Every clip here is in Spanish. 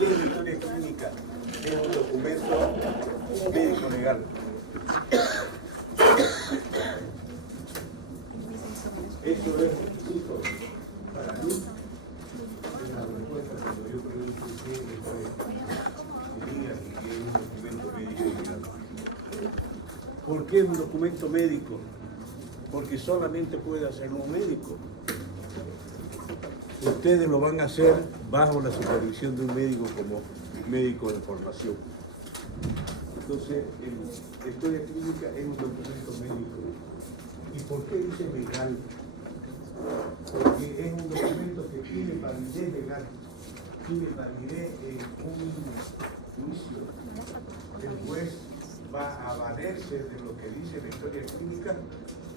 ¿Qué es la historia clínica? Es un documento médico legal. Esto es requisito para mí. Es la respuesta cuando yo pregunto qué es la historia clínica y qué es un documento médico legal. ¿Por qué un documento médico? Porque solamente puede hacerlo un médico. Ustedes lo van a hacer bajo la supervisión de un médico como médico de formación. Entonces, la historia clínica es un documento médico. ¿Y por qué dice legal? Porque es un documento que tiene validez legal, tiene validez en un juicio. El juez va a valerse de lo que dice la historia clínica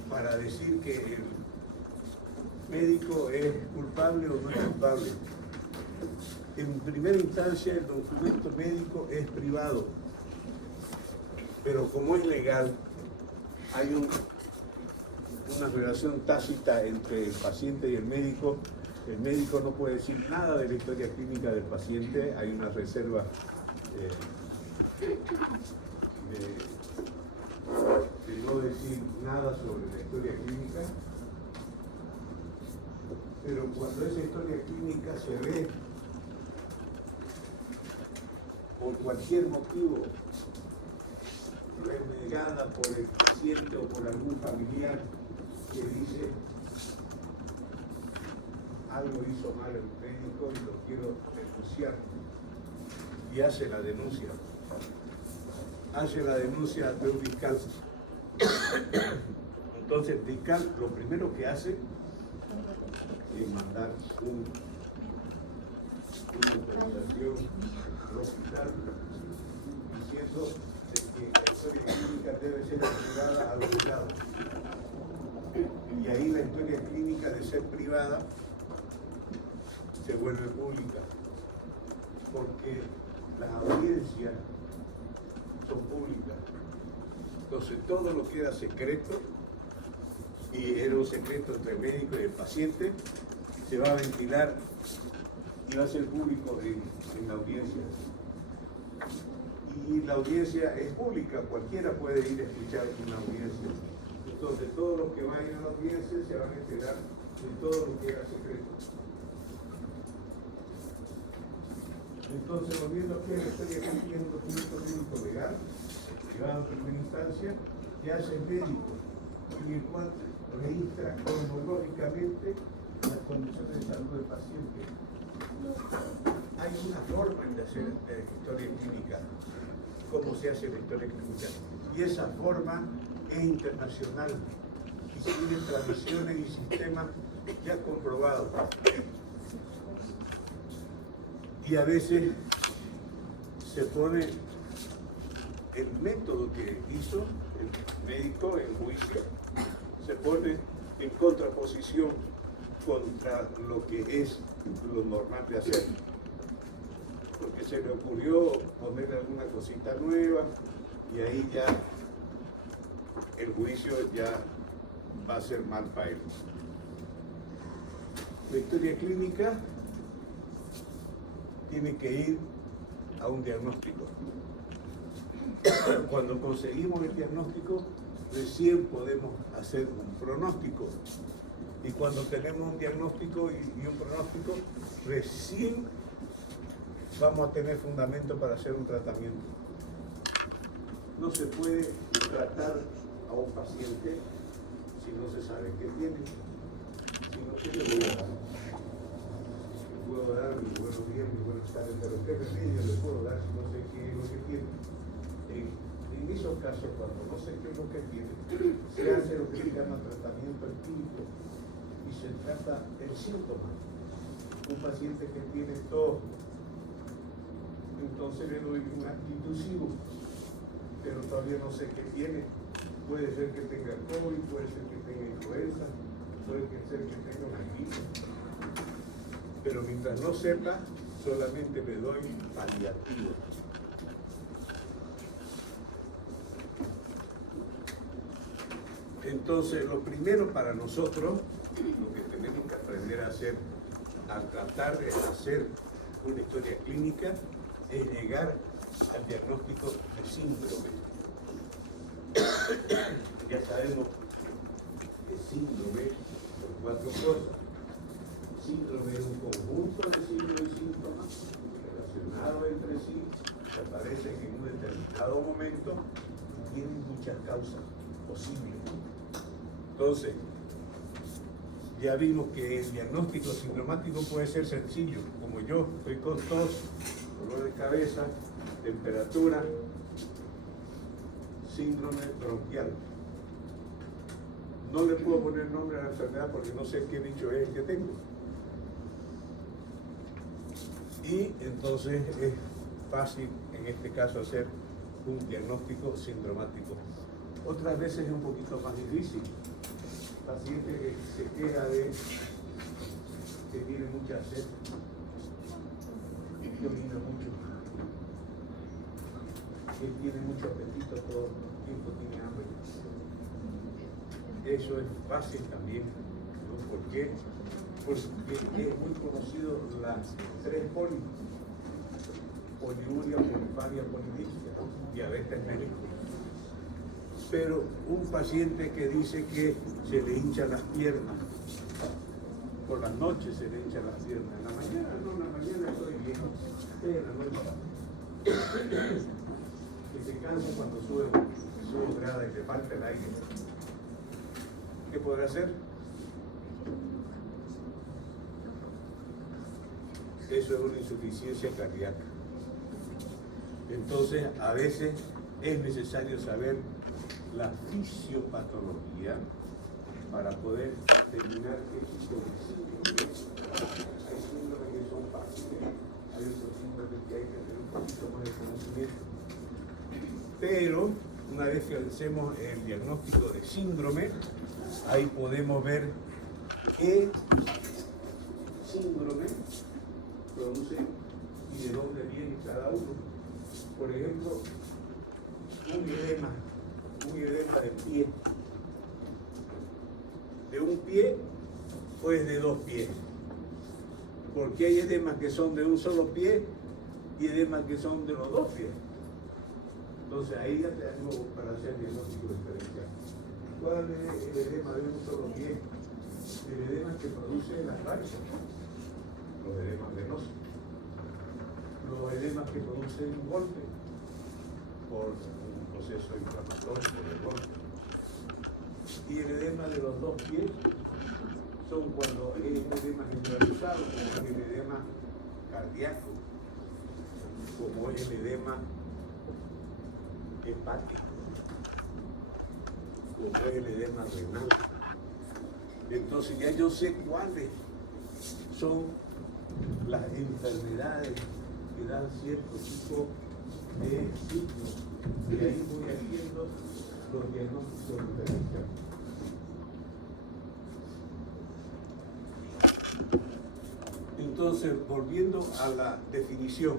para decir que el médico es culpable o no es culpable. En primera instancia, el documento médico es privado, pero como es legal, hay una relación tácita entre el paciente y el médico. El médico no puede decir nada de la historia clínica del paciente, hay una reserva de no decir nada sobre la historia clínica, pero cuando esa historia clínica se ve por cualquier motivo renegada por el paciente o por algún familiar que dice algo hizo mal el médico y lo quiero denunciar, y hace la denuncia ante un fiscal. Entonces el fiscal lo primero que hace es mandar una autorización al hospital diciendo de que la historia clínica debe ser entregada al juzgado. Y ahí la historia clínica, de ser privada, se vuelve pública, porque las audiencias son públicas. Entonces todo lo que era secreto, y era un secreto entre el médico y el paciente, se va a ventilar y va a ser público en la audiencia. Y la audiencia es pública, cualquiera puede ir a escuchar una audiencia. Entonces todos los que vayan a la audiencia se van a enterar de todo lo que era secreto. Entonces, volviendo aquí a la historia que tiene un documento médico legal, llevado a primera instancia, que hace el médico, en el cual registra cronológicamente las condiciones de salud del paciente. Hay una forma de hacer la historia clínica, cómo se hace la historia clínica, y esa forma es internacional y tiene tradiciones y sistemas ya comprobados. Y a veces se pone el método que hizo el médico en juicio, se pone en contraposición contra lo que es lo normal de hacer. Porque se le ocurrió poner alguna cosita nueva y ahí ya el juicio ya va a ser mal para él. La historia clínica tiene que ir a un diagnóstico. Cuando conseguimos el diagnóstico, recién podemos hacer un pronóstico. Y cuando tenemos un diagnóstico y un pronóstico, recién vamos a tener fundamento para hacer un tratamiento. No se puede tratar a un paciente si no se sabe qué tiene. Si no, ¿qué le voy a dar? Puedo dar mis buenos días, mis buenas tardes, pero ¿qué remedio le puedo dar si no sé qué es lo que tiene? En esos casos, cuando no sé qué es lo que tiene, se hace lo que se llama tratamiento empírico y se trata el síntoma. Un paciente que tiene tos, entonces le doy un antitusivo, pero todavía no sé qué tiene. Puede ser que tenga COVID, puede ser que tenga influenza, puede ser que tenga una gripe. Pero mientras no sepa, solamente le doy paliativo. Entonces, lo primero para nosotros, lo que tenemos que aprender a hacer al tratar de hacer una historia clínica es llegar al diagnóstico de síndrome. Ya sabemos que síndrome son 4 cosas. Síndrome es un conjunto de signos y síntomas relacionados entre sí, que aparecen en un determinado momento y tienen muchas causas posibles. Entonces, ya vimos que el diagnóstico sindromático puede ser sencillo, como yo, estoy con tos, dolor de cabeza, temperatura, síndrome bronquial. No le puedo poner nombre a la enfermedad porque no sé qué bicho es el que tengo. Y entonces es fácil en este caso hacer un diagnóstico sindromático. Otras veces es un poquito más difícil. Paciente que se queja de que tiene mucha sed y que orina mucho, que tiene mucho apetito, todo el tiempo tiene hambre. Eso es fácil también, ¿no? ¿Por qué? Porque es muy conocido las 3 poli: poliuria, polifagia, polidipsia, diabetes mellitus. Pero un paciente que dice que se le hinchan las piernas, por las noches se le hinchan las piernas, en la mañana no, en la mañana estoy bien, en la noche, que se cansa cuando sube grada y le falta el aire. ¿Qué podrá hacer? Eso es una insuficiencia cardíaca. Entonces, a veces es necesario saber la fisiopatología para poder determinar qué tipo de síndrome es. Hay síndromes que son fáciles, hay otros síndromes que hay que tener un poquito más de conocimiento. Pero una vez que hacemos el diagnóstico de síndrome, ahí podemos ver qué síndrome produce y de dónde viene cada uno. Por ejemplo, un edema del pie. De un pie o es de 2 pies. Porque hay edemas que son de un solo pie y edemas que son de los 2 pies. Entonces ahí ya tenemos para hacer diagnóstico diferencial. ¿Cuál es el edema de un solo pie? El edema que produce las varices, los edemas venosos. Los edemas que producen un golpe por un proceso inflamatorio por el golpe. Y el edema de los 2 pies son cuando es un edema generalizado, como es el edema cardíaco, como es el edema hepático, como es el edema renal. Entonces ya yo sé cuáles son las enfermedades que dan cierto tipo de signos. Y ahí voy haciendo los diagnósticos diferenciales. Entonces, volviendo a la definición,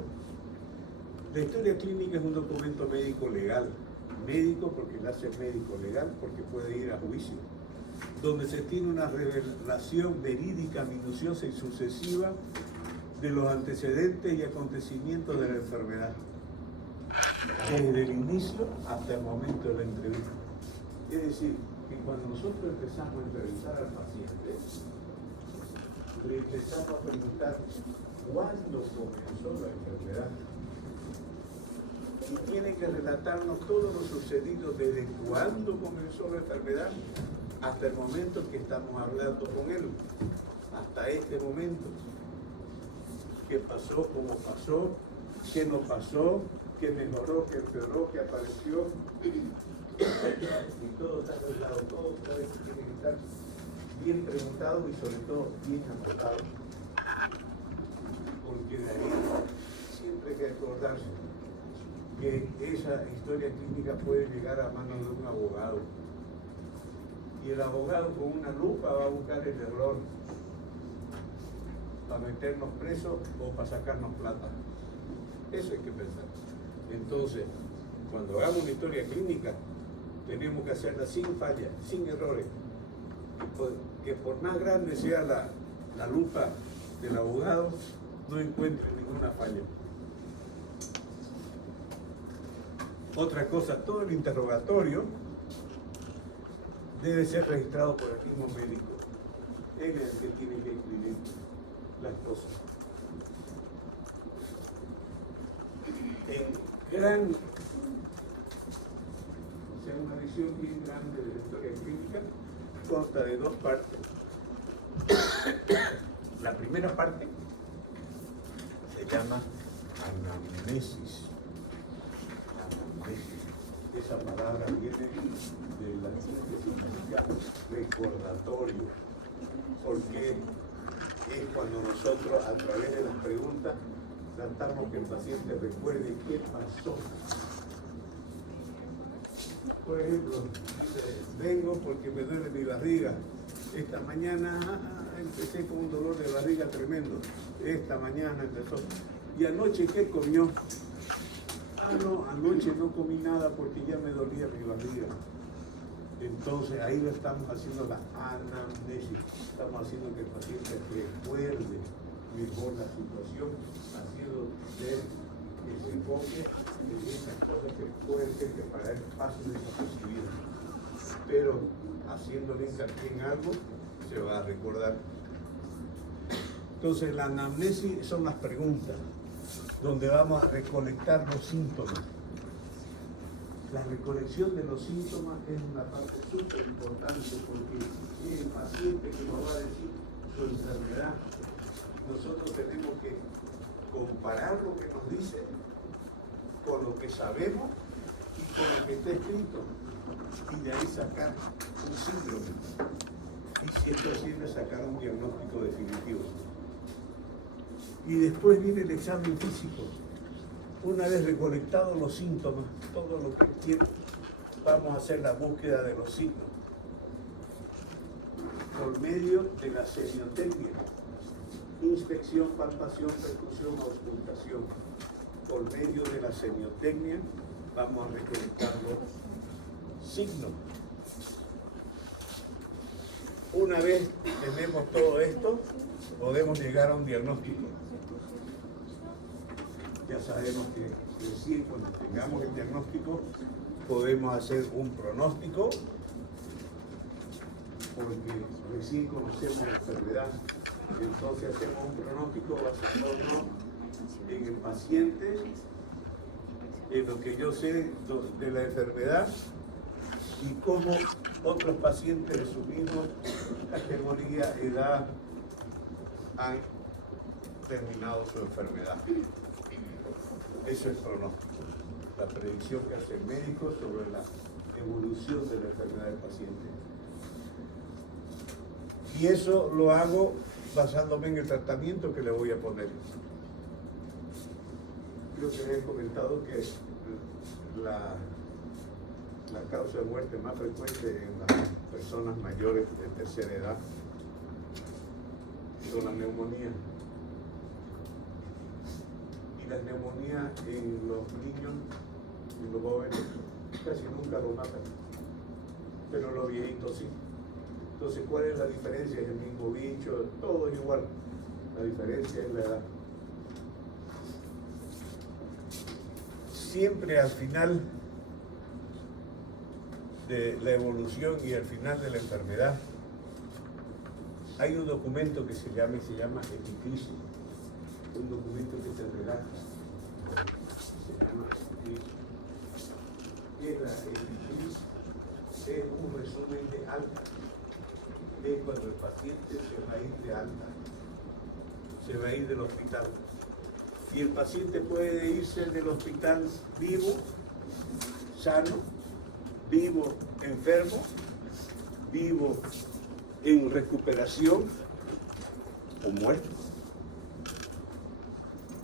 la historia clínica es un documento médico legal. Médico porque la hace médico, legal porque puede ir a juicio, donde se tiene una revelación verídica, minuciosa y sucesiva de los antecedentes y acontecimientos de la enfermedad, desde el inicio hasta el momento de la entrevista. Es decir, que cuando nosotros empezamos a entrevistar al paciente, le empezamos a preguntar cuándo comenzó la enfermedad. Y tiene que relatarnos todo lo sucedido desde cuándo comenzó la enfermedad hasta el momento en que estamos hablando con él, hasta este momento. ¿Qué pasó? ¿Cómo pasó? ¿Qué no pasó? ¿Qué mejoró? ¿Qué empeoró? ¿Qué apareció? Y todo está arreglado, todo tiene que estar bien preguntado y sobre todo bien anotado. Porque de ahí siempre hay que acordarse que esa historia clínica puede llegar a manos de un abogado. Y el abogado con una lupa va a buscar el error para meternos presos o para sacarnos plata. Eso hay que pensar. Entonces, cuando hagamos una historia clínica, tenemos que hacerla sin fallas, sin errores. Que por más grande sea la lupa del abogado, no encuentre ninguna falla. Otra cosa, todo el interrogatorio debe ser registrado por el mismo médico. Él es el que tiene que escribir las cosas. Una visión bien grande de la historia clínica consta de dos partes. La primera parte se llama anamnesis. Anamnesis. Esa palabra viene del latín que significa recordatorio, porque es cuando nosotros a través de las preguntas tratamos que el paciente recuerde qué pasó. Por ejemplo, vengo porque me duele mi barriga. Esta mañana empecé con un dolor de barriga tremendo. Esta mañana empezó. ¿Y anoche qué comió? No, anoche no comí nada porque ya me dolía mi barriga. Entonces ahí lo estamos haciendo la anamnesis. Estamos haciendo que el paciente recuerde mejor la situación, haciendo que se enfoque en esas cosas que pueden ser que para él pasen desapercibidas. Pero haciéndole hincapié en algo, se va a recordar. Entonces la anamnesis son las preguntas, donde vamos a recolectar los síntomas. La recolección de los síntomas es una parte súper importante porque es el paciente que nos va a decir su enfermedad. Nosotros tenemos que comparar lo que nos dice con lo que sabemos y con lo que está escrito, y de ahí sacar un síndrome, y si es posible sacar un diagnóstico definitivo. Y después viene el examen físico. Una vez recolectados los síntomas, todo lo que quiero, vamos a hacer la búsqueda de los signos por medio de la semiotecnia: inspección, palpación, percusión, auscultación. Por medio de la semiotecnia vamos a recolectar los signos. Una vez tenemos todo esto, podemos llegar a un diagnóstico. Ya sabemos que recién cuando tengamos el diagnóstico podemos hacer un pronóstico, porque recién conocemos la enfermedad. Entonces hacemos un pronóstico basándonos en el paciente, en lo que yo sé de la enfermedad y cómo otros pacientes de su misma categoría, edad, han terminado su enfermedad. Eso es pronóstico, la predicción que hace el médico sobre la evolución de la enfermedad del paciente. Y eso lo hago basándome en el tratamiento que le voy a poner. Creo que les he comentado que la causa de muerte más frecuente en las personas mayores de tercera edad son las neumonías. Y las neumonías en los niños y los jóvenes casi nunca lo matan, pero los viejitos sí. Entonces, ¿cuál es la diferencia? Es el mismo bicho, todo es igual. La diferencia es la edad. Siempre al final de la evolución y al final de la enfermedad hay un documento que se llama epicrisis, un documento que te relata, se llama epicrisis. ¿Qué es la epicrisis? Es un resumen de alta. Es cuando el paciente se va a ir de alta, se va a ir del hospital. Y el paciente puede irse del hospital vivo, sano, vivo, enfermo, vivo en recuperación o muerto.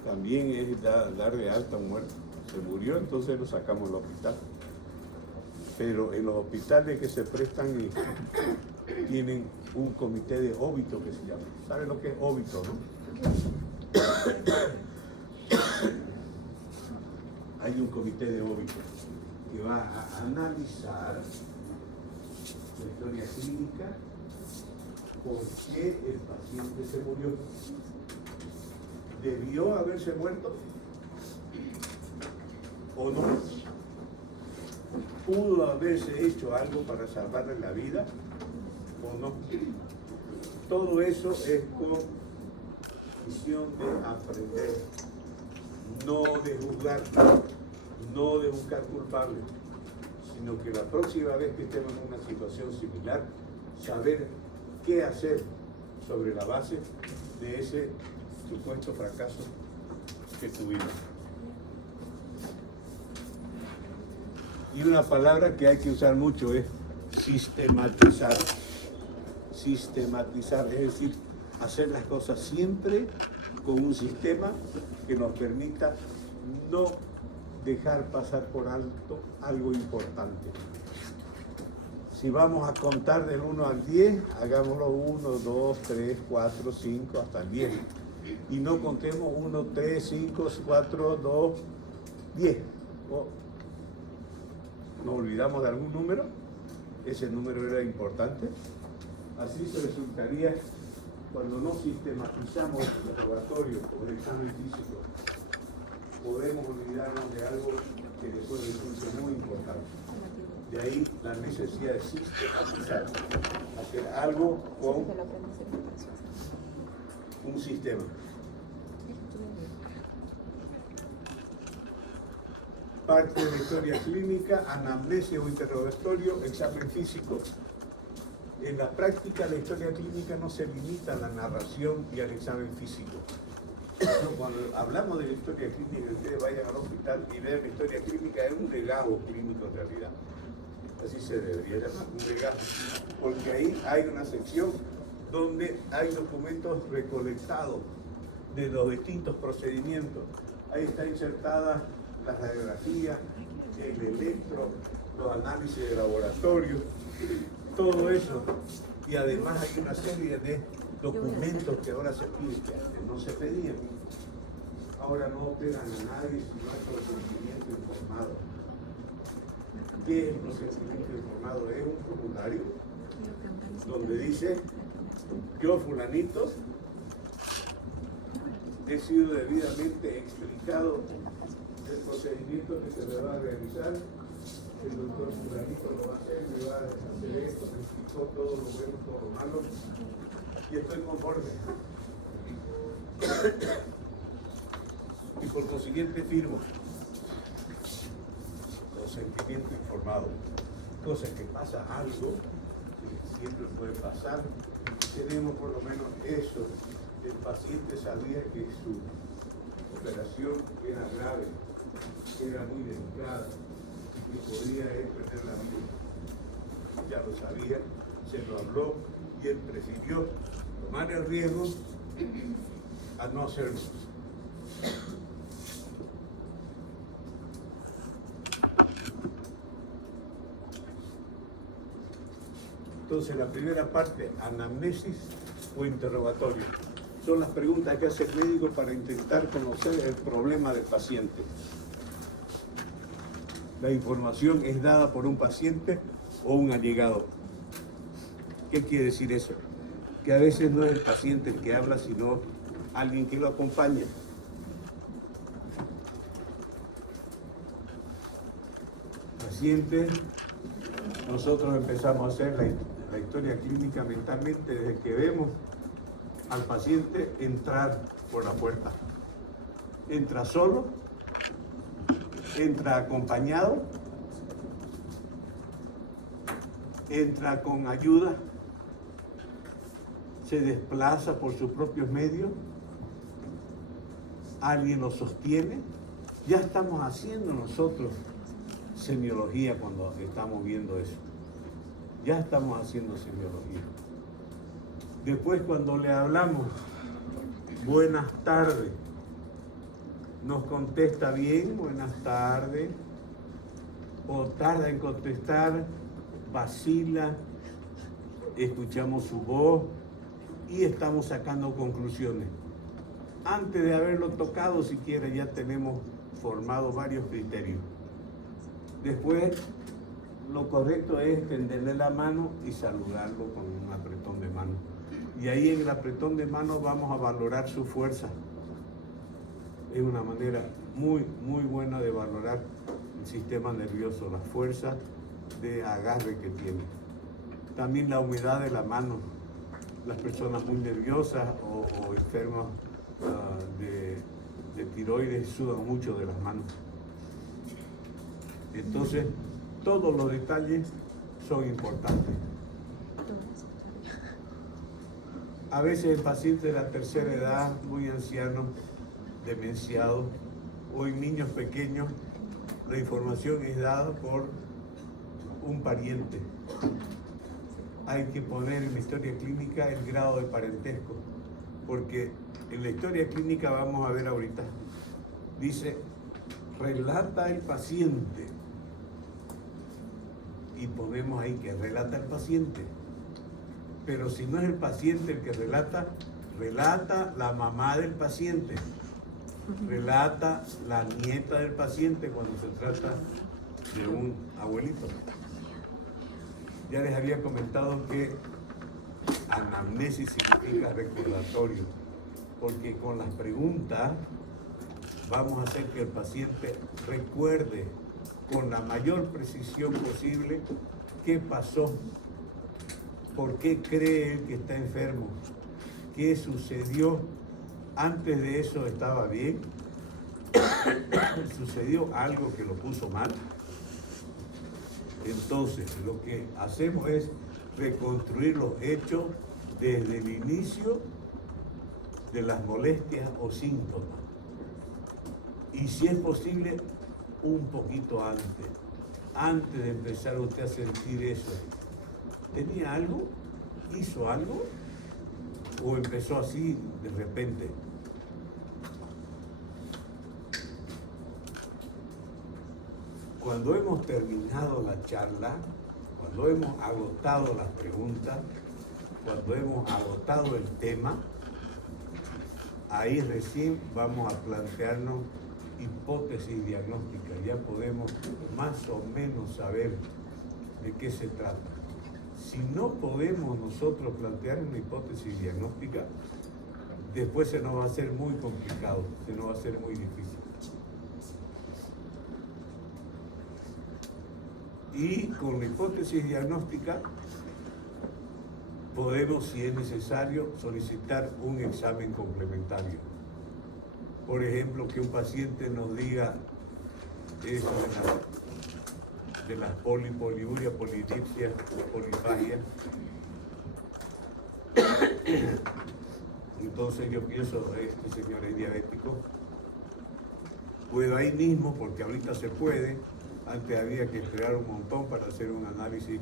También es dar de alta a un muerto. Se murió, entonces lo sacamos del hospital. Pero en los hospitales que se prestan tienen un comité de óbito que se llama. ¿Saben lo que es óbito, no? Hay un comité de óbito que va a analizar la historia clínica, por qué el paciente se murió. ¿Debió haberse muerto? ¿O no? ¿Pudo haberse hecho algo para salvarle la vida? ¿O no? Todo eso es con misión de aprender, no de juzgar, no de buscar culpables, sino que la próxima vez que estemos en una situación similar, saber qué hacer sobre la base de ese supuesto fracaso que tuvimos. Y una palabra que hay que usar mucho es sistematizar. Sistematizar, es decir, hacer las cosas siempre con un sistema que nos permita no dejar pasar por alto algo importante. Si vamos a contar del 1 al 10, hagámoslo 1, 2, 3, 4, 5, hasta el 10. Y no contemos 1, 3, 5, 4, 2, 10. ¿Nos olvidamos de algún número? Ese número era importante. Así se resultaría cuando no sistematizamos el interrogatorio o el examen físico. Podemos olvidarnos de algo que después resulta muy importante. De ahí la necesidad de sistematizar, hacer algo con un sistema. Parte de la historia clínica, anamnesia o interrogatorio, examen físico. En la práctica, la historia clínica no se limita a la narración y al examen físico. Cuando hablamos de la historia clínica, ustedes vayan al hospital y vean la historia clínica, es un legajo clínico en realidad. Así se debería llamar, un legajo. Porque ahí hay una sección donde hay documentos recolectados de los distintos procedimientos. Ahí está insertada la radiografía, el electro, los análisis de laboratorio, todo eso. Y además hay una serie de documentos que ahora se piden, que antes no se pedían. Ahora no operan a nadie si no hay procedimiento informado. ¿Qué es el procedimiento informado? Es un formulario donde dice: yo, fulanito, he sido debidamente explicado el procedimiento que se le va a realizar. El doctor fulanito lo va a hacer, me va a hacer esto, me explicó todo lo bueno, todo lo malo, y estoy conforme. Y por consiguiente firmo. Consentimiento informado. Cosa que pasa algo, que siempre puede pasar. Tenemos por lo menos eso. El paciente sabía que su operación era grave, era muy delicada y podía perder la vida. Ya lo sabía, se lo habló y él prefirió tomar el riesgo a no hacerlo. Entonces, la primera parte, anamnesis o interrogatorio, son las preguntas que hace el médico para intentar conocer el problema del paciente. La información es dada por un paciente o un allegado. ¿Qué quiere decir eso? Que a veces no es el paciente el que habla, sino alguien que lo acompaña. Paciente, nosotros empezamos a hacer la historia clínica mentalmente desde que vemos al paciente entrar por la puerta. Entra solo, entra acompañado, entra con ayuda, se desplaza por sus propios medios, alguien lo sostiene. Ya estamos haciendo nosotros semiología cuando estamos viendo eso. Ya estamos haciendo semiología. Después, cuando le hablamos, buenas tardes, nos contesta bien, buenas tardes, o tarda en contestar, vacila, escuchamos su voz y estamos sacando conclusiones. Antes de haberlo tocado siquiera ya tenemos formado varios criterios. Después, lo correcto es extenderle la mano y saludarlo con un apretón de mano. Y ahí en el apretón de mano vamos a valorar su fuerza. Es una manera muy buena de valorar el sistema nervioso, la fuerza de agarre que tiene. También la humedad de la mano. Las personas muy nerviosas o enfermas de tiroides sudan mucho de las manos. Entonces, todos los detalles son importantes. A veces el paciente de la tercera edad, muy anciano, demenciado, o en niños pequeños, la información es dada por un pariente. Hay que poner en la historia clínica el grado de parentesco, porque en la historia clínica vamos a ver ahorita, dice, relata el paciente, y ponemos ahí que relata el paciente, pero si no es el paciente el que relata, relata la mamá del paciente, relata la nieta del paciente cuando se trata de un abuelito. Ya les había comentado que anamnesis significa recordatorio, porque con las preguntas vamos a hacer que el paciente recuerde con la mayor precisión posible qué pasó, por qué cree él que está enfermo, qué sucedió, antes de eso estaba bien, sucedió algo que lo puso mal. Entonces, lo que hacemos es reconstruir los hechos desde el inicio de las molestias o síntomas. Y si es posible, un poquito antes de empezar usted a sentir eso. ¿Tenía algo? ¿Hizo algo? ¿O empezó así de repente? Cuando hemos terminado la charla, cuando hemos agotado las preguntas, cuando hemos agotado el tema, ahí recién vamos a plantearnos hipótesis diagnósticas. Ya podemos más o menos saber de qué se trata. Si no podemos nosotros plantear una hipótesis diagnóstica, después se nos va a hacer muy complicado, se nos va a hacer muy difícil. Y con la hipótesis diagnóstica podemos, si es necesario, solicitar un examen complementario. Por ejemplo, que un paciente nos diga eso de las poliuria, polidipsia, polifagia. Entonces yo pienso, este señor es diabético. Puedo ahí mismo, porque ahorita se puede. Antes había que esperar un montón para hacer un análisis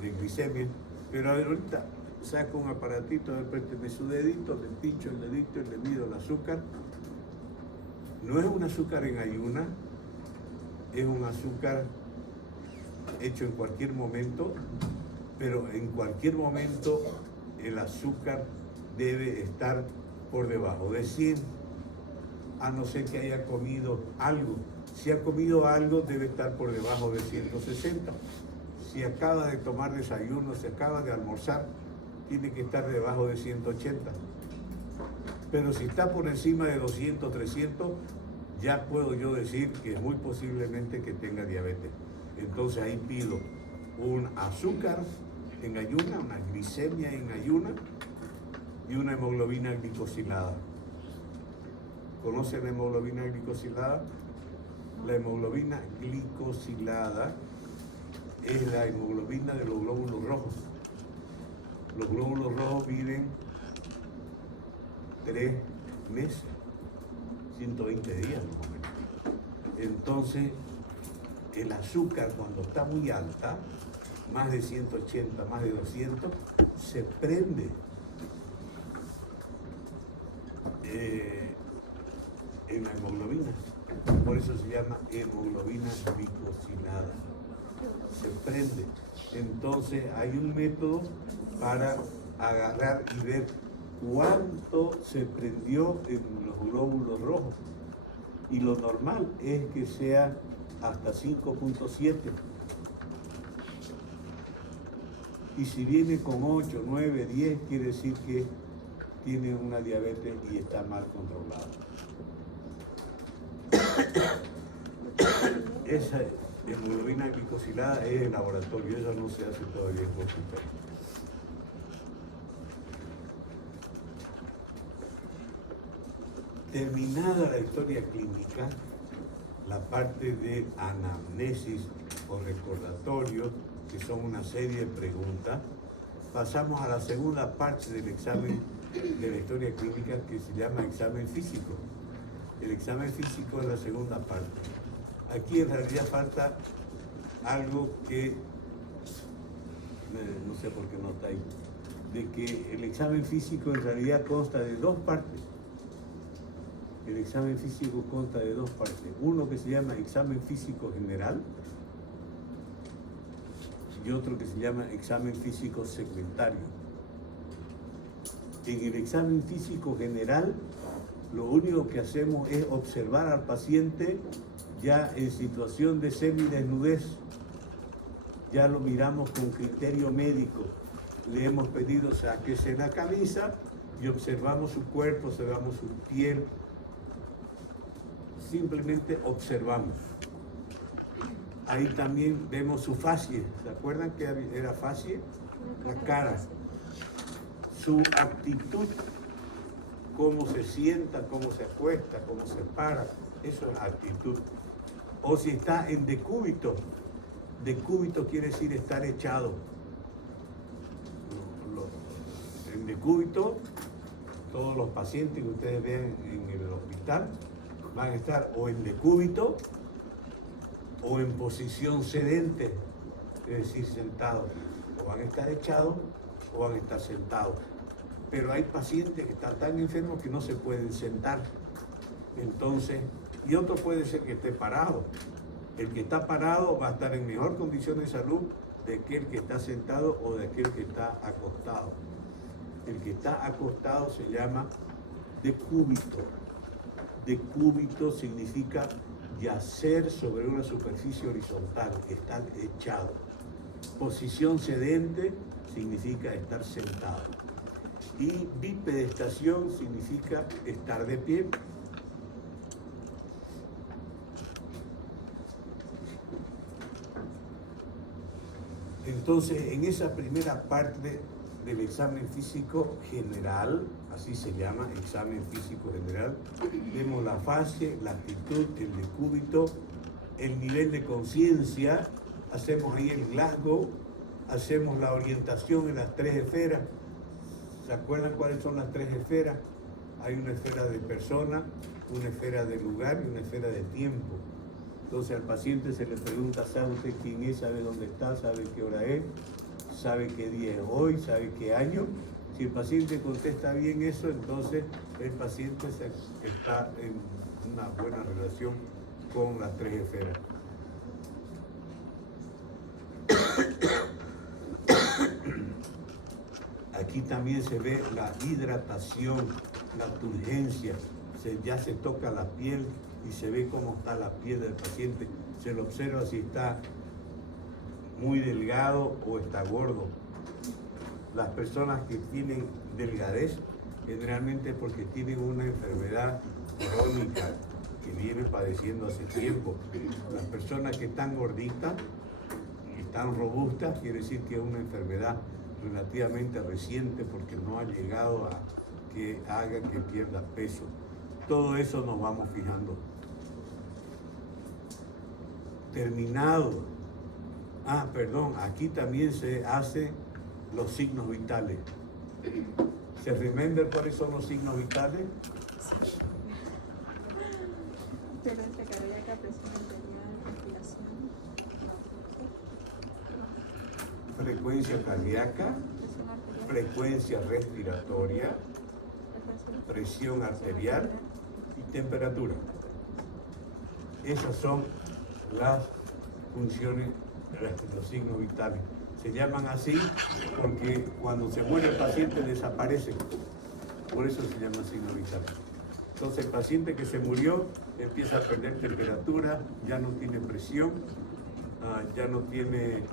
de glicemia, pero ahorita saco un aparatito, présteme su dedito, le pincho el dedito y le mido el azúcar. No es un azúcar en ayuna, es un azúcar hecho en cualquier momento, pero en cualquier momento el azúcar debe estar por debajo de 100, a no ser que haya comido algo. Si ha comido algo, debe estar por debajo de 160. Si acaba de tomar desayuno, si acaba de almorzar, tiene que estar debajo de 180. Pero si está por encima de 200, 300, ya puedo yo decir que muy posiblemente que tenga diabetes. Entonces ahí pido un azúcar en ayuna, una glicemia en ayuna y una hemoglobina glicosilada. ¿Conocen la hemoglobina glicosilada? La hemoglobina glicosilada es la hemoglobina de los glóbulos rojos. Los glóbulos rojos viven 3 meses, 120 días más o menos. Entonces, el azúcar cuando está muy alta, más de 180, más de 200, se prende. En la hemoglobina. Por eso se llama hemoglobina glicosilada. Se prende. Entonces hay un método para agarrar y ver cuánto se prendió en los glóbulos rojos. Y lo normal es que sea hasta 5.7. Y si viene con 8, 9, 10, quiere decir que tiene una diabetes y está mal controlada. esa hemoglobina glicosilada es el laboratorio, eso no se hace todavía en hospital. Terminada la historia clínica, la parte de anamnesis o recordatorio, que son una serie de preguntas, pasamos a la segunda parte del examen de la historia clínica, que se llama examen físico. El examen físico es la segunda parte. Aquí en realidad falta algo que, no sé por qué no está ahí, de que el examen físico en realidad consta de dos partes. El examen físico consta de dos partes. Uno que se llama examen físico general y otro que se llama examen físico segmentario. En el examen físico general, lo único que hacemos es observar al paciente ya en situación de semidesnudez. Ya lo miramos con criterio médico. Le hemos pedido sáquese la camisa y observamos su cuerpo, observamos su piel. Simplemente observamos. Ahí también vemos su facie. ¿Se acuerdan que era facie? La cara. Su actitud, cómo se sienta, cómo se acuesta, cómo se para. Eso es actitud. O si está en decúbito. Decúbito quiere decir estar echado. En decúbito, todos los pacientes que ustedes ven en el hospital van a estar o en decúbito o en posición sedente, es decir, sentados. O van a estar echados o van a estar sentados. Pero hay pacientes que están tan enfermos que no se pueden sentar. Entonces, y otro puede ser que esté parado. El que está parado va a estar en mejor condición de salud de aquel que está sentado o de aquel que está acostado. El que está acostado se llama decúbito. Decúbito significa yacer sobre una superficie horizontal, estar echado. Posición sedente significa estar sentado. Y bipedestación significa estar de pie. Entonces, en esa primera parte del examen físico general, así se llama, examen físico general, vemos la facie, la actitud, el decúbito, el nivel de conciencia, hacemos ahí el Glasgow, hacemos la orientación en las tres esferas. ¿Se acuerdan cuáles son las tres esferas? Hay una esfera de persona, una esfera de lugar y una esfera de tiempo. Entonces al paciente se le pregunta, ¿sabe usted quién es? ¿Sabe dónde está? ¿Sabe qué hora es? ¿Sabe qué día es hoy? ¿Sabe qué año? Si el paciente contesta bien eso, entonces el paciente está en una buena relación con las tres esferas. Aquí también se ve la hidratación, la turgencia. Ya se toca la piel y se ve cómo está la piel del paciente. Se lo observa si está muy delgado o está gordo. Las personas que tienen delgadez generalmente porque tienen una enfermedad crónica que vienen padeciendo hace tiempo. Las personas que están gorditas, están robustas, quiere decir que es una enfermedad relativamente reciente porque no ha llegado a que haga que pierda peso. Todo eso nos vamos fijando. Terminado. Aquí también se hace los signos vitales. ¿Se remember cuáles son los signos vitales? Frecuencia cardíaca, presión arterial, respiración. Frecuencia cardíaca, frecuencia respiratoria, presión arterial y temperatura. Esas son las funciones de los signos vitales. Se llaman así porque cuando se muere el paciente desaparecen. Por eso se llaman signos vitales. Entonces el paciente que se murió empieza a perder temperatura, ya no tiene presión, ya no tiene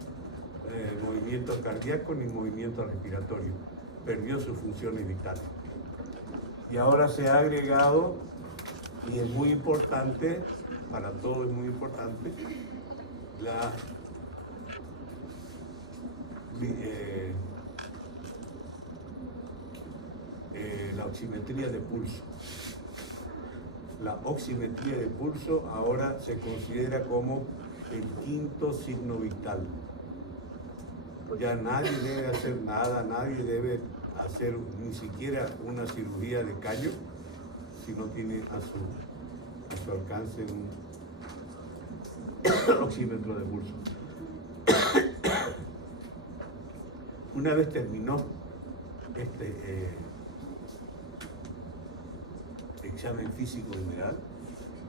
movimiento cardíaco ni movimiento respiratorio. Perdió sus funciones vitales. Y ahora se ha agregado, y es muy importante, para todo es muy importante, la oximetría de pulso. La oximetría de pulso ahora se considera como el quinto signo vital. Ya nadie debe hacer nada, nadie debe hacer ni siquiera una cirugía de callo si no tiene a su alcance un oxímetro de pulso. Una vez terminó este examen físico general,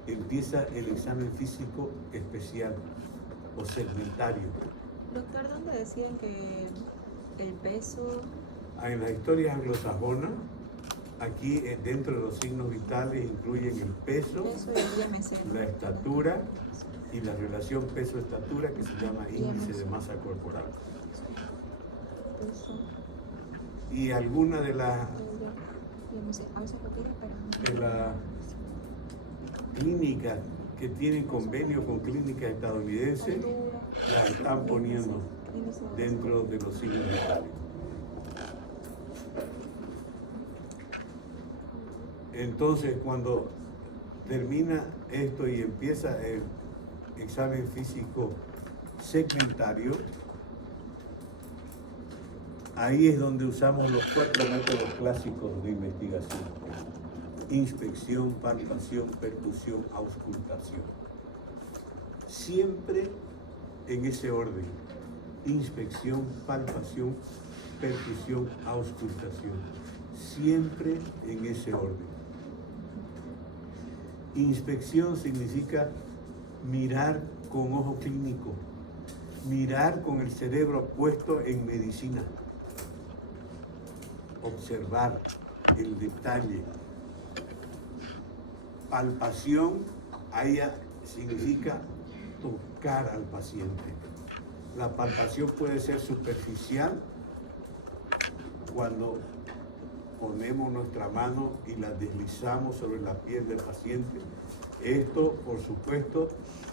empieza el examen físico especial o segmentario. Doctor, ¿dónde decían que el peso? En las historias anglosajonas, aquí dentro de los signos vitales incluyen el peso, Peso y el IMC. la estatura y la relación peso-estatura que se llama índice de masa corporal. Peso. Y alguna de las IMC. A veces lo pide, pero clínicas que tienen convenio con clínicas estadounidenses las están poniendo dentro de los signos vitales. Entonces, cuando termina esto y empieza el examen físico segmentario, ahí es donde usamos los 4 métodos clásicos de investigación: inspección, palpación, percusión, auscultación. Siempre en ese orden: inspección, palpación, percusión, auscultación. Siempre en ese orden. Inspección significa mirar con ojo clínico, mirar con el cerebro puesto en medicina, observar el detalle. Palpación, ahí significa tocar al paciente. La palpación puede ser superficial, cuando ponemos nuestra mano y la deslizamos sobre la piel del paciente. Esto, por supuesto,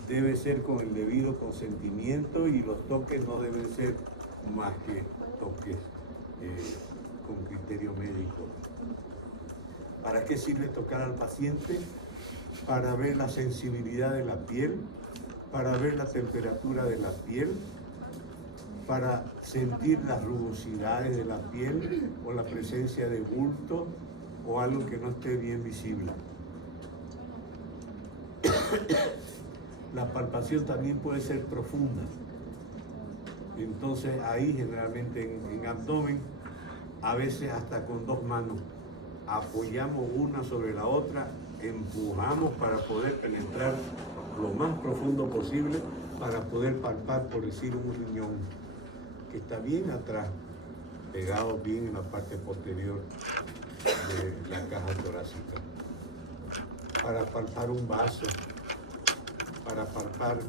debe ser con el debido consentimiento y los toques no deben ser más que toques con criterio médico. ¿Para qué sirve tocar al paciente? Para ver la sensibilidad de la piel, para ver la temperatura de la piel, para sentir las rugosidades de la piel o la presencia de bulto o algo que no esté bien visible. La palpación también puede ser profunda. Entonces ahí generalmente en abdomen, a veces hasta con 2 manos, apoyamos una sobre la otra, empujamos para poder penetrar lo más profundo posible, para poder palpar, por decir, un riñón que está bien atrás, pegado bien en la parte posterior de la caja torácica. Para palpar un vaso, para palpar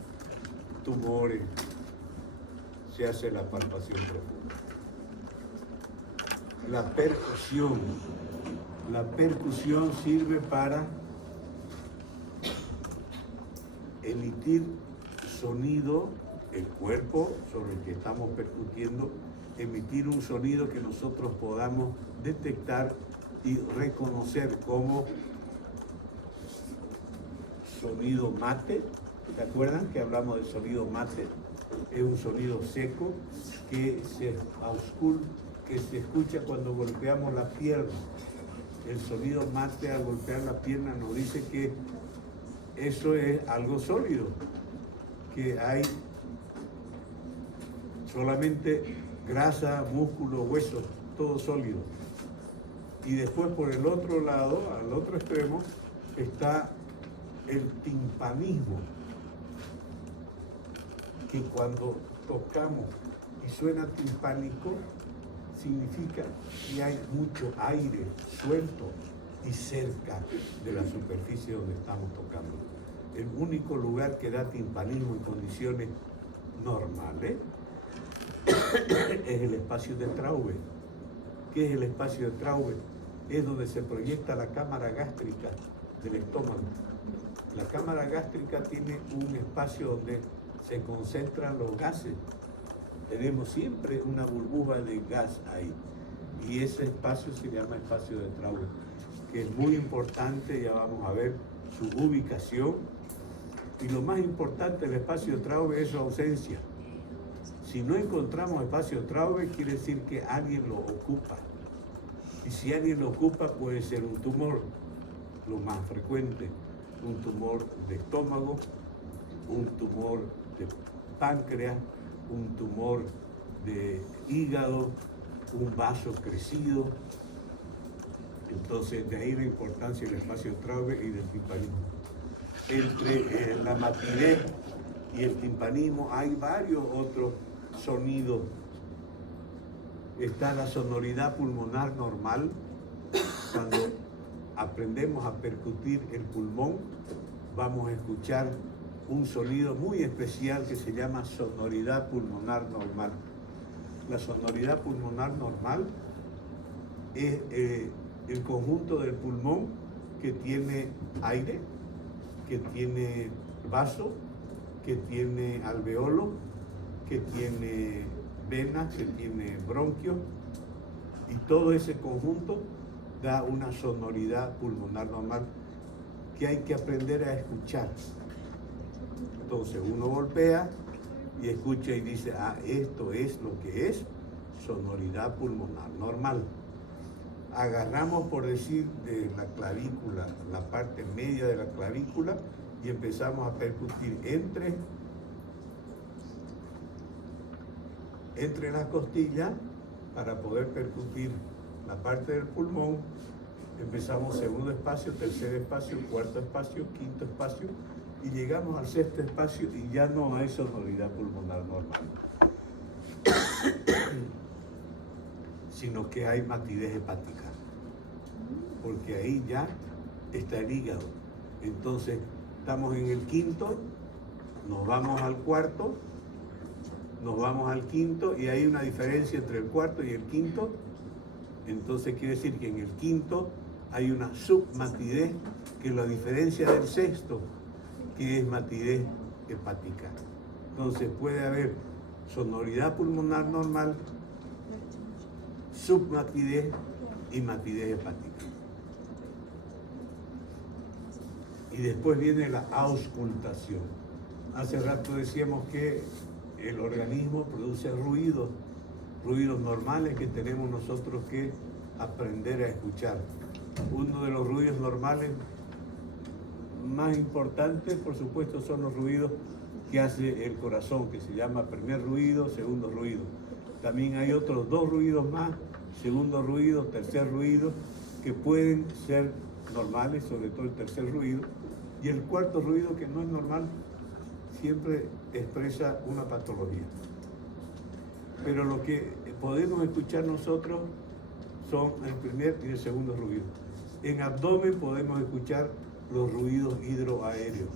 tumores, se hace la palpación profunda. La percusión sirve para emitir sonido, el cuerpo sobre el que estamos percutiendo, emitir un sonido que nosotros podamos detectar y reconocer como sonido mate. ¿Se acuerdan que hablamos del sonido mate? Es un sonido seco que se escucha cuando golpeamos la pierna. El sonido mate al golpear la pierna nos dice que eso es algo sólido, que hay solamente grasa, músculo, hueso, todo sólido. Y después por el otro lado, al otro extremo, está el timpanismo, que cuando tocamos y suena timpánico, significa que hay mucho aire suelto y cerca de la superficie donde estamos tocando. El único lugar que da timpanismo en condiciones normales es el espacio de Traube. ¿Qué es el espacio de Traube? Es donde se proyecta la cámara gástrica del estómago. La cámara gástrica tiene un espacio donde se concentran los gases. Tenemos siempre una burbuja de gas ahí. Y ese espacio se llama espacio de Traube, que es muy importante, ya vamos a ver su ubicación. Y lo más importante del espacio de Traube es su ausencia. Si no encontramos espacio de Traube, quiere decir que alguien lo ocupa. Y si alguien lo ocupa, puede ser un tumor, lo más frecuente, un tumor de estómago, un tumor de páncreas, un tumor de hígado, un vaso crecido. Entonces, de ahí la importancia del espacio de Traube y del timpanismo. Entre la matidez y el timpanismo hay varios otros sonidos. Está la sonoridad pulmonar normal. Cuando aprendemos a percutir el pulmón, vamos a escuchar un sonido muy especial que se llama sonoridad pulmonar normal. La sonoridad pulmonar normal es el conjunto del pulmón que tiene aire, que tiene vaso, que tiene alveolo, que tiene venas, que tiene bronquios, y todo ese conjunto da una sonoridad pulmonar normal que hay que aprender a escuchar. Entonces uno golpea y escucha y dice, ah, esto es lo que es sonoridad pulmonar normal. Agarramos, por decir, de la clavícula, la parte media de la clavícula, y empezamos a percutir entre las costillas para poder percutir la parte del pulmón. Empezamos segundo espacio, tercer espacio, cuarto espacio, quinto espacio, y llegamos al sexto espacio y ya no hay sonoridad pulmonar normal, sino que hay matidez hepática, porque ahí ya está el hígado. Entonces estamos en el quinto, nos vamos al cuarto, nos vamos al quinto, y hay una diferencia entre el cuarto y el quinto. Entonces quiere decir que en el quinto hay una submatidez, que es la diferencia del sexto, que es matidez hepática. Entonces puede haber sonoridad pulmonar normal, submatidez y matidez hepática. Y después viene la auscultación. Hace rato decíamos que el organismo produce ruidos normales que tenemos nosotros que aprender a escuchar. Uno de los ruidos normales más importantes, por supuesto, son los ruidos que hace el corazón, que se llama primer ruido, segundo ruido. También hay otros dos ruidos más, segundo ruido, tercer ruido, que pueden ser normales, sobre todo el tercer ruido. Y el cuarto ruido, que no es normal, siempre expresa una patología. Pero lo que podemos escuchar nosotros son el primer y el segundo ruido. En abdomen podemos escuchar los ruidos hidroaéreos,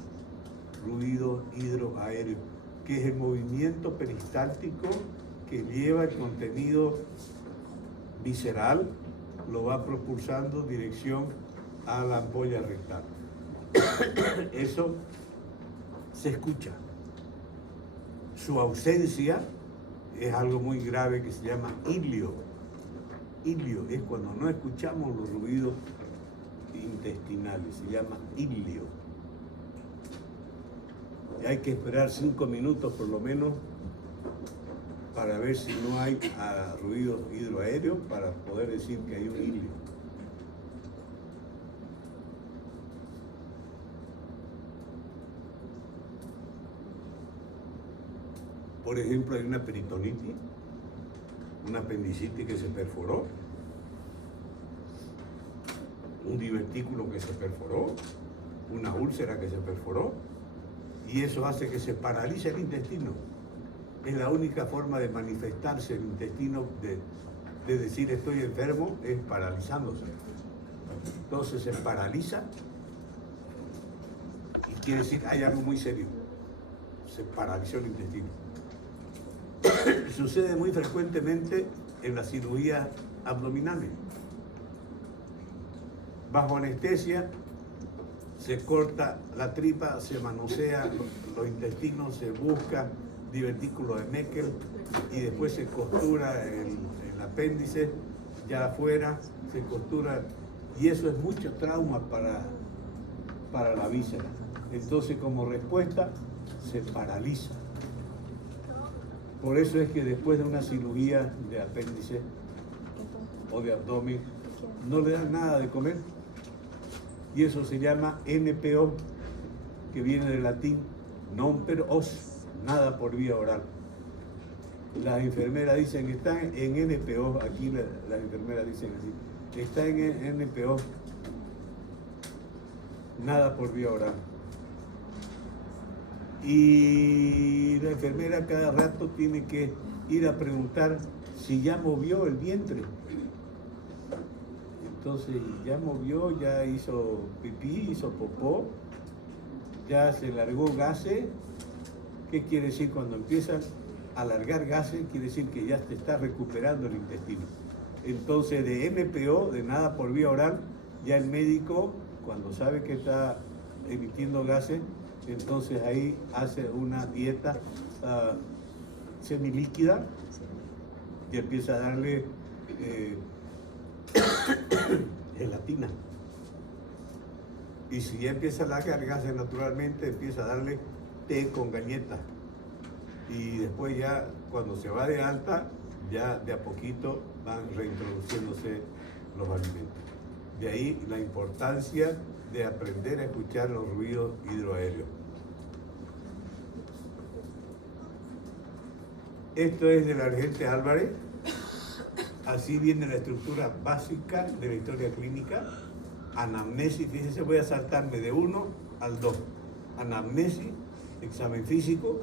que es el movimiento peristáltico que lleva el contenido visceral, lo va propulsando en dirección a la ampolla rectal. Eso se escucha. Su ausencia es algo muy grave que se llama ilio. Ilio es cuando no escuchamos los ruidos intestinales, se llama ilio. Y hay que esperar 5 minutos por lo menos para ver si no hay ruidos hidroaéreos, para poder decir que hay un ilio. Por ejemplo, hay una peritonitis, una apendicitis que se perforó, un divertículo que se perforó, una úlcera que se perforó, y eso hace que se paralice el intestino. Es la única forma de manifestarse el intestino, de decir estoy enfermo, es paralizándose. Entonces se paraliza y quiere decir hay algo muy serio. Se paralizó el intestino. Sucede muy frecuentemente en las cirugías abdominales. Bajo anestesia se corta la tripa, se manosea los intestinos, se busca divertículo de Meckel y después se costura el apéndice ya afuera, se costura, y eso es mucho trauma para la víscera. Entonces, como respuesta, se paraliza. Por eso es que después de una cirugía de apéndice o de abdomen, no le dan nada de comer. Y eso se llama NPO, que viene del latín non per os, nada por vía oral. Las enfermeras dicen que están en NPO, aquí las enfermeras dicen así, está en NPO, nada por vía oral. Y la enfermera cada rato tiene que ir a preguntar si ya movió el vientre. Entonces ya movió, ya hizo pipí, hizo popó, ya se largó gases. ¿Qué quiere decir cuando empiezan a largar gases? Quiere decir que ya te está recuperando el intestino. Entonces de NPO, de nada por vía oral, ya el médico, cuando sabe que está emitiendo gases, entonces ahí hace una dieta semilíquida y empieza a darle gelatina. Y si ya empieza a largar gases naturalmente, empieza a darle té con galletas. Y después ya cuando se va de alta, ya de a poquito van reintroduciéndose los alimentos. De ahí la importancia de aprender a escuchar los ruidos hidroaéreos. Esto es del Argente Álvarez. Así viene la estructura básica de la historia clínica. Anamnesis, fíjense, voy a saltarme de 1 al 2. Anamnesis, examen físico,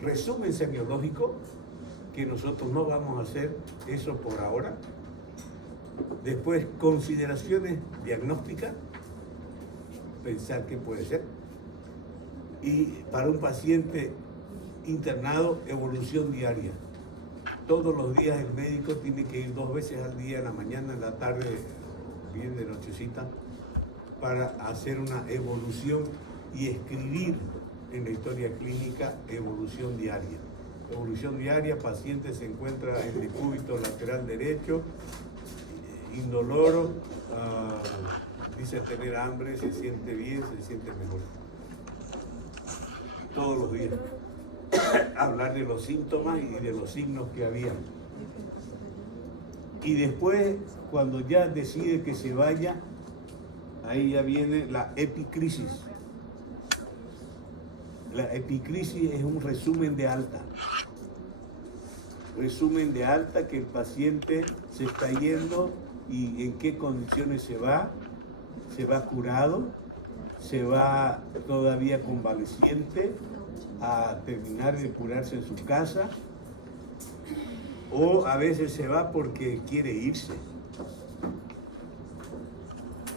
resumen semiológico, que nosotros no vamos a hacer eso por ahora. Después, consideraciones diagnósticas, pensar qué puede ser. Y para un paciente internado, evolución diaria. Todos los días el médico tiene que ir 2 veces al día, en la mañana, en la tarde, bien de nochecita, para hacer una evolución y escribir en la historia clínica evolución diaria. Evolución diaria, paciente se encuentra en el decúbito lateral derecho, indoloro, dice tener hambre, se siente bien, se siente mejor. Todos los días. Hablar de los síntomas y de los signos que había. Y después, cuando ya decide que se vaya, ahí ya viene la epicrisis. La epicrisis es un resumen de alta. Resumen de alta, que el paciente se está yendo y en qué condiciones se va curado, se va todavía convaleciente a terminar de curarse en su casa, o a veces se va porque quiere irse.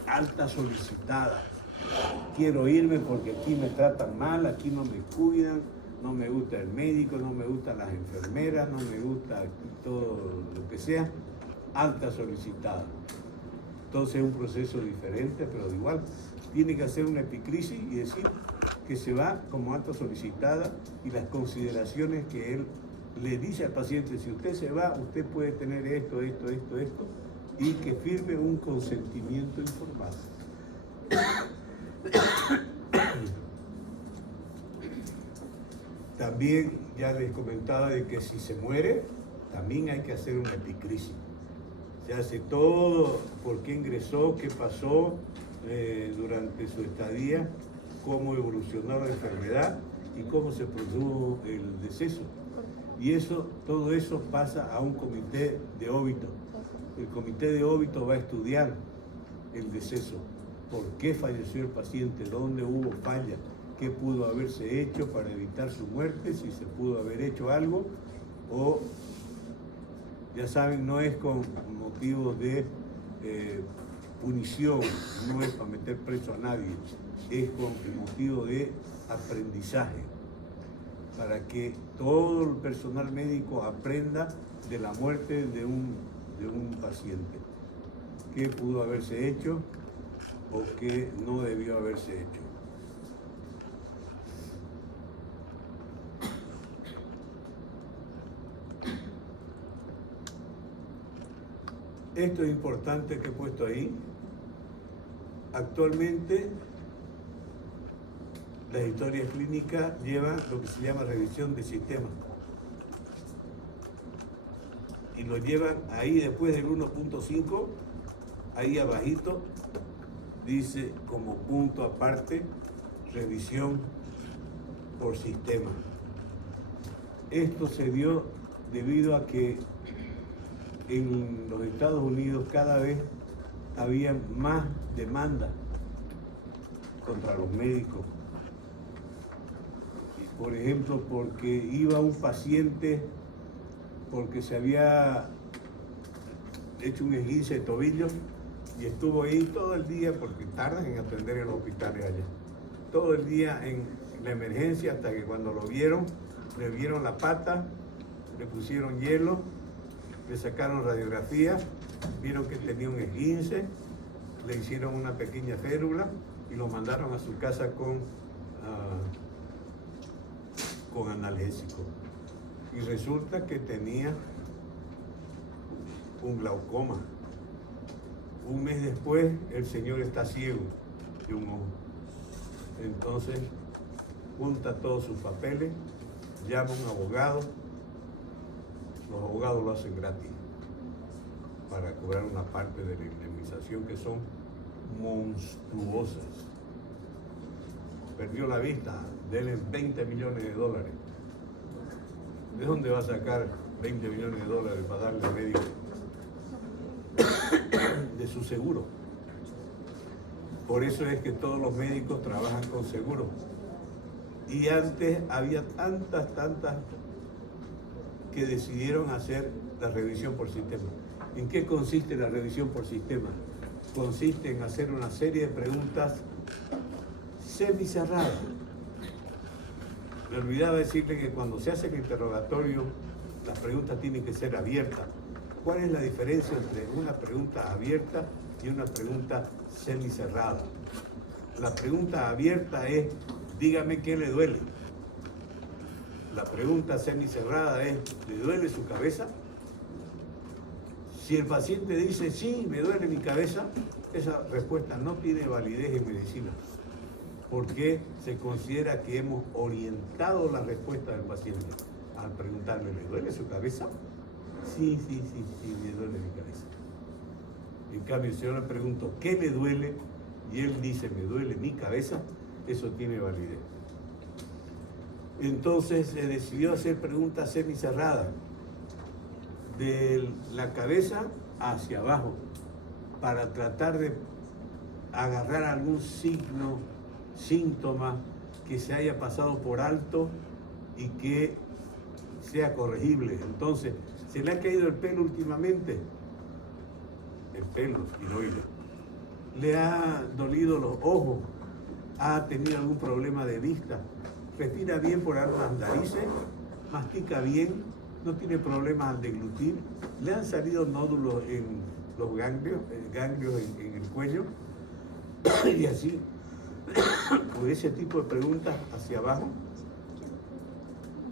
Alta solicitada. Quiero irme porque aquí me tratan mal, aquí no me cuidan, no me gusta el médico, no me gustan las enfermeras, no me gusta todo lo que sea. Alta solicitada. Entonces es un proceso diferente, pero igual tiene que hacer una epicrisis y decir que se va como alta solicitada, y las consideraciones que él le dice al paciente: si usted se va, usted puede tener esto, y que firme un consentimiento informado. También ya les comentaba de que si se muere, también hay que hacer una epicrisis. Se hace todo, por qué ingresó, qué pasó durante su estadía, cómo evolucionó la enfermedad y cómo se produjo el deceso. Y todo eso pasa a un comité de óbito. El comité de óbito va a estudiar el deceso, por qué falleció el paciente, dónde hubo falla, qué pudo haberse hecho para evitar su muerte, si se pudo haber hecho algo, o ya saben, no es con motivos de punición, no es para meter preso a nadie, es con motivo de aprendizaje, para que todo el personal médico aprenda de la muerte de un paciente. ¿Qué pudo haberse hecho? o qué no debió haberse hecho. Esto es importante que he puesto ahí. Actualmente, las historias clínicas llevan lo que se llama revisión de sistema. Y lo llevan ahí después del 1.5, ahí abajito, dice como punto aparte, revisión por sistema. Esto se dio debido a que en los Estados Unidos cada vez había más demanda contra los médicos. Por ejemplo, porque iba un paciente porque se había hecho un esguince de tobillo y estuvo ahí todo el día, porque tardan en atender en los hospitales allá, todo el día en la emergencia, hasta que cuando lo vieron, le vieron la pata, le pusieron hielo, le sacaron radiografía, vieron que tenía un esguince, le hicieron una pequeña férula y lo mandaron a su casa con analgésico. Y resulta que tenía un glaucoma. Un mes después, el señor está ciego de un ojo. Entonces, junta todos sus papeles, llama a un abogado. Los abogados lo hacen gratis para cobrar una parte de la indemnización, que son monstruosas. Perdió la vista, denle 20 millones de dólares. ¿De dónde va a sacar 20 millones de dólares para darle al médico? De su seguro. Por eso es que todos los médicos trabajan con seguro. Y antes había tantas que decidieron hacer la revisión por sistema. ¿En qué consiste la revisión por sistema? Consiste en hacer una serie de preguntas semicerradas. Me olvidaba decirle que cuando se hace el interrogatorio, las preguntas tienen que ser abiertas. ¿Cuál es la diferencia entre una pregunta abierta y una pregunta semicerrada? La pregunta abierta es, dígame qué le duele. La pregunta semicerrada es, ¿le duele su cabeza? Si el paciente dice, sí, me duele mi cabeza, esa respuesta no tiene validez en medicina, porque se considera que hemos orientado la respuesta del paciente al preguntarle, ¿le duele su cabeza? Sí, me duele mi cabeza. En cambio, si yo le pregunto, ¿qué le duele? Y él dice, me duele mi cabeza, eso tiene validez. Entonces se decidió hacer preguntas semicerradas, de la cabeza hacia abajo, para tratar de agarrar algún signo, síntoma que se haya pasado por alto y que sea corregible. Entonces, ¿se le ha caído el pelo últimamente? El pelo, tiroides. ¿Le ha dolido los ojos? ¿Ha tenido algún problema de vista? ¿Respira bien por ambas narices? ¿Mastica bien? ¿No tiene problemas al deglutir? ¿Le han salido nódulos en los ganglios en el cuello? Y así, con ese tipo de preguntas hacia abajo,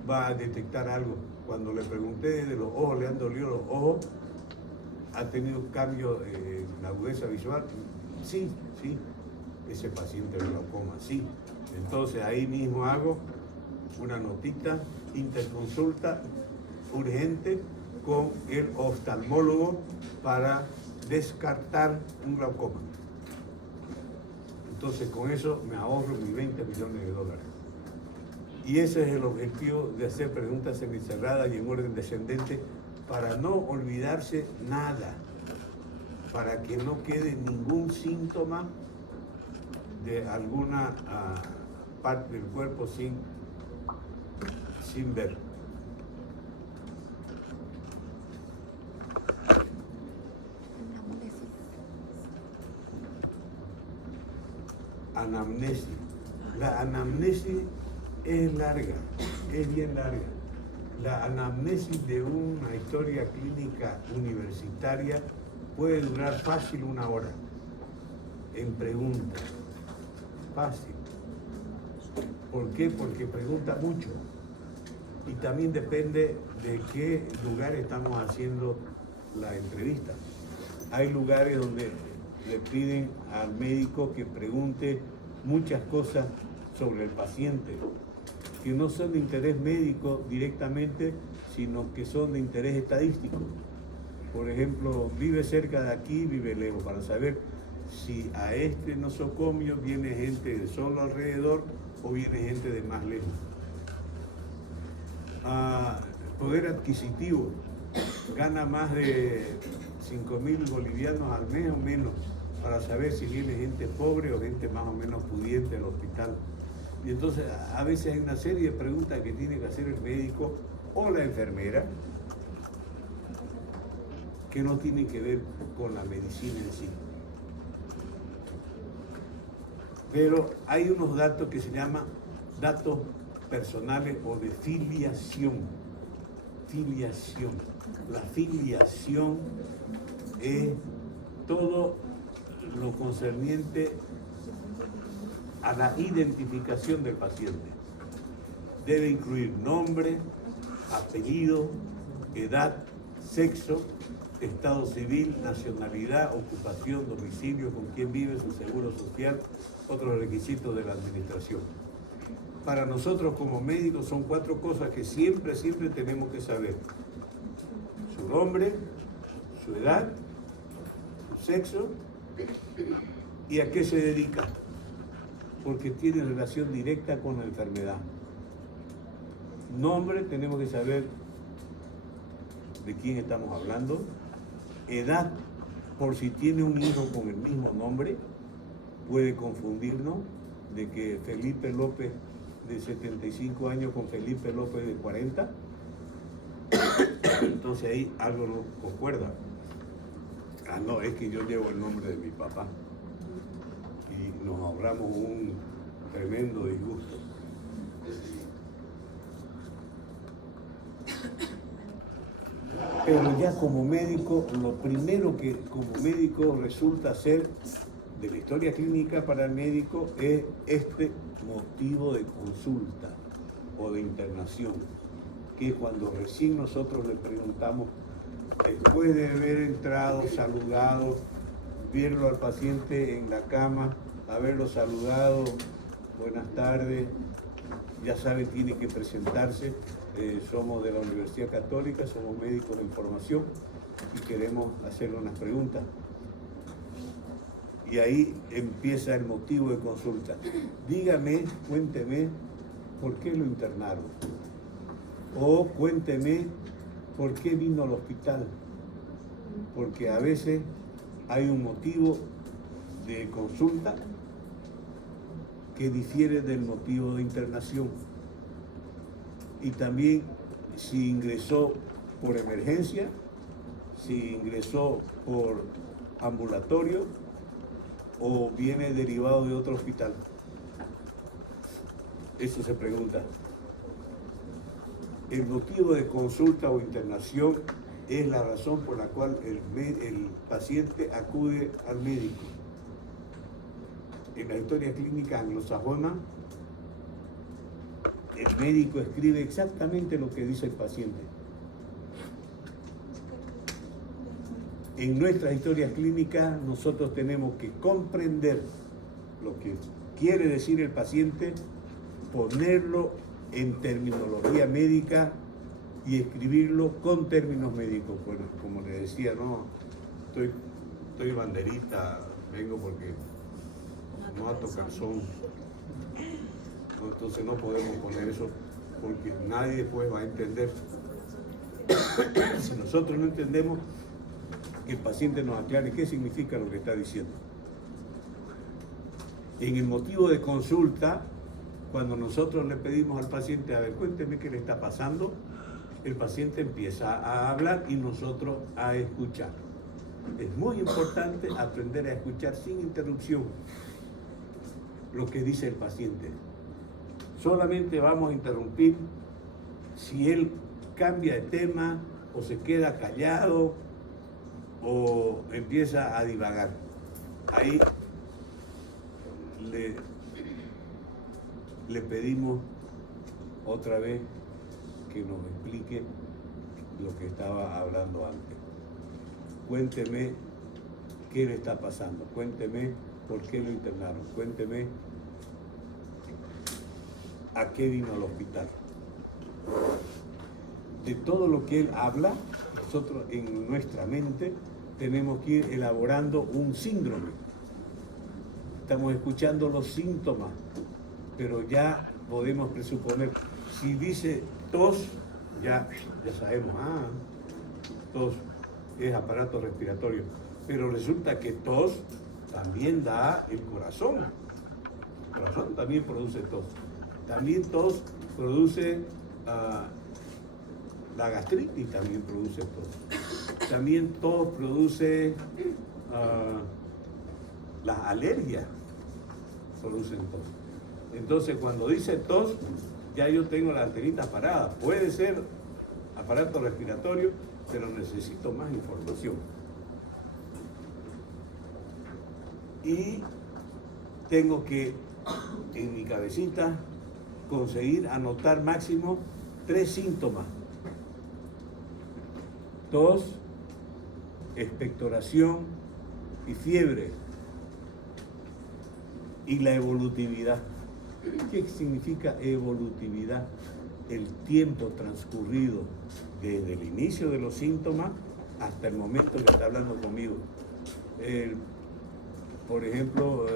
va a detectar algo. Cuando le pregunté de los ojos, ¿le han dolido los ojos? ¿Ha tenido cambio en la agudeza visual? Sí, ese paciente de glaucoma, sí. Entonces ahí mismo hago una notita, interconsulta urgente con el oftalmólogo para descartar un glaucoma. Entonces con eso me ahorro mis 20 millones de dólares. Y ese es el objetivo de hacer preguntas semicerradas y en orden descendente, para no olvidarse nada, para que no quede ningún síntoma de alguna parte del cuerpo sin ver. Anamnesis. La anamnesis es larga, es bien larga. La anamnesis de una historia clínica universitaria puede durar fácil 1 hora. en preguntas. Fácil. ¿Por qué? Porque pregunta mucho. Y también depende de qué lugar estamos haciendo la entrevista. Hay lugares donde le piden al médico que pregunte muchas cosas sobre el paciente, que no son de interés médico directamente, sino que son de interés estadístico. Por ejemplo, vive cerca de aquí, vive lejos, para saber si a este nosocomio viene gente de solo alrededor o viene gente de más lejos. Poder adquisitivo, gana más de 5.000 bolivianos al mes o menos, para saber si viene gente pobre o gente más o menos pudiente al hospital. Y entonces a veces hay una serie de preguntas que tiene que hacer el médico o la enfermera que no tienen que ver con la medicina en sí. Pero hay unos datos que se llaman datos personales o de filiación. Filiación. La filiación es todo lo concerniente a la identificación del paciente. Debe incluir nombre, apellido, edad, sexo, estado civil, nacionalidad, ocupación, domicilio, con quién vive, su seguro social, otros requisitos de la administración. Para nosotros como médicos son 4 cosas que siempre tenemos que saber. Su nombre, su edad, su sexo y a qué se dedica, porque tiene relación directa con la enfermedad. Nombre, tenemos que saber de quién estamos hablando. Edad, por si tiene un hijo con el mismo nombre, puede confundirnos de que Felipe López de 75 años con Felipe López de 40. Entonces ahí algo no concuerda. No, es que yo llevo el nombre de mi papá. Y nos ahorramos un tremendo disgusto. Pero ya como médico, lo primero que como médico resulta ser de la historia clínica para el médico es este motivo de consulta o de internación, que cuando recién nosotros le preguntamos, después de haber entrado, saludado, verlo al paciente en la cama, haberlo saludado, buenas tardes, ya sabe, tiene que presentarse, somos de la Universidad Católica, somos médicos de formación y queremos hacerle unas preguntas. Y ahí empieza el motivo de consulta. Dígame, cuénteme, ¿por qué lo internaron? O cuénteme, ¿por qué vino al hospital? Porque a veces hay un motivo de consulta que difiere del motivo de internación. Y también si ingresó por emergencia, si ingresó por ambulatorio, o viene derivado de otro hospital. Eso se pregunta. El motivo de consulta o internación es la razón por la cual el paciente acude al médico. En la historia clínica anglosajona, el médico escribe exactamente lo que dice el paciente. En nuestra historia clínica nosotros tenemos que comprender lo que quiere decir el paciente, ponerlo en terminología médica y escribirlo con términos médicos. Bueno, como le decía, no, estoy banderita, vengo porque no ato calzón. Entonces no podemos poner eso porque nadie después va a entender. Si nosotros no entendemos, que el paciente nos aclare qué significa lo que está diciendo. En el motivo de consulta, cuando nosotros le pedimos al paciente, a ver, cuénteme qué le está pasando, el paciente empieza a hablar y nosotros a escuchar. Es muy importante aprender a escuchar sin interrupción lo que dice el paciente. Solamente vamos a interrumpir si él cambia de tema o se queda callado o empieza a divagar. Ahí le pedimos otra vez que nos explique lo que estaba hablando antes. Cuénteme qué le está pasando, cuénteme por qué lo internaron, cuénteme a qué vino al hospital. De todo lo que él habla, nosotros en nuestra mente tenemos que ir elaborando un síndrome. Estamos escuchando los síntomas, pero ya podemos presuponer. Si dice tos, ya sabemos, tos es aparato respiratorio. Pero resulta que tos también da el corazón. El corazón también produce tos. También tos produce la gastritis, también produce tos. También tos produce las alergias, producen tos. Entonces, cuando dice tos, ya yo tengo la antenita parada. Puede ser aparato respiratorio, pero necesito más información. Y tengo que, en mi cabecita, conseguir anotar máximo 3 síntomas. Tos, expectoración y fiebre. Y la evolutividad. ¿Qué significa evolutividad? El tiempo transcurrido desde el inicio de los síntomas hasta el momento que está hablando conmigo. Por ejemplo,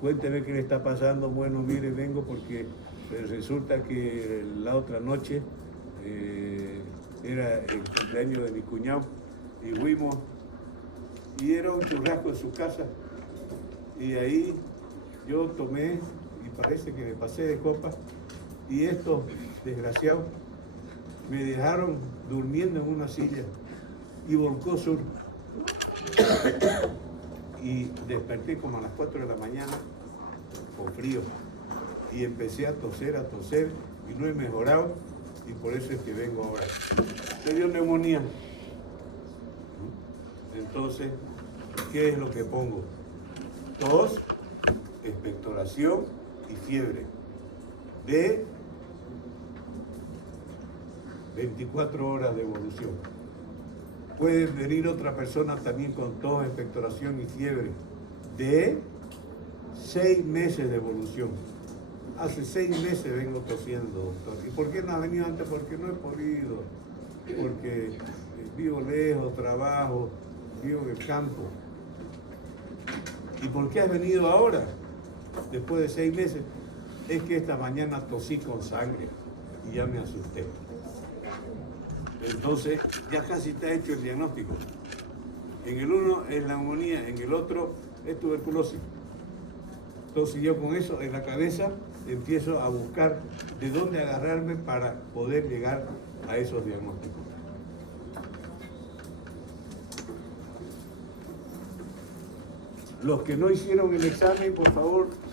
cuénteme qué le está pasando. Bueno, mire, vengo porque resulta que la otra noche era el cumpleaños de mi cuñado y fuimos y era un churrasco en su casa y ahí yo tomé y parece que me pasé de copa y estos desgraciados me dejaron durmiendo en una silla y volcó sur y desperté como a las 4 de la mañana con frío y empecé a toser y no he mejorado y por eso es que vengo ahora. Me dio neumonía. Entonces, ¿qué es lo que pongo? Tos, expectoración y fiebre de 24 horas de evolución. Puede venir otra persona también con tos, expectoración y fiebre de 6 meses de evolución. Hace 6 meses vengo tosiendo, doctor. ¿Y por qué no ha venido antes? Porque no he podido. Porque vivo lejos, trabajo, vivo en el campo. ¿Y por qué has venido ahora? Después de 6 meses. Es que esta mañana tosí con sangre y ya me asusté. Entonces, ya casi está hecho el diagnóstico. En el uno es la neumonía, en el otro es tuberculosis. Entonces yo con eso en la cabeza empiezo a buscar de dónde agarrarme para poder llegar a esos diagnósticos. Los que no hicieron el examen, por favor,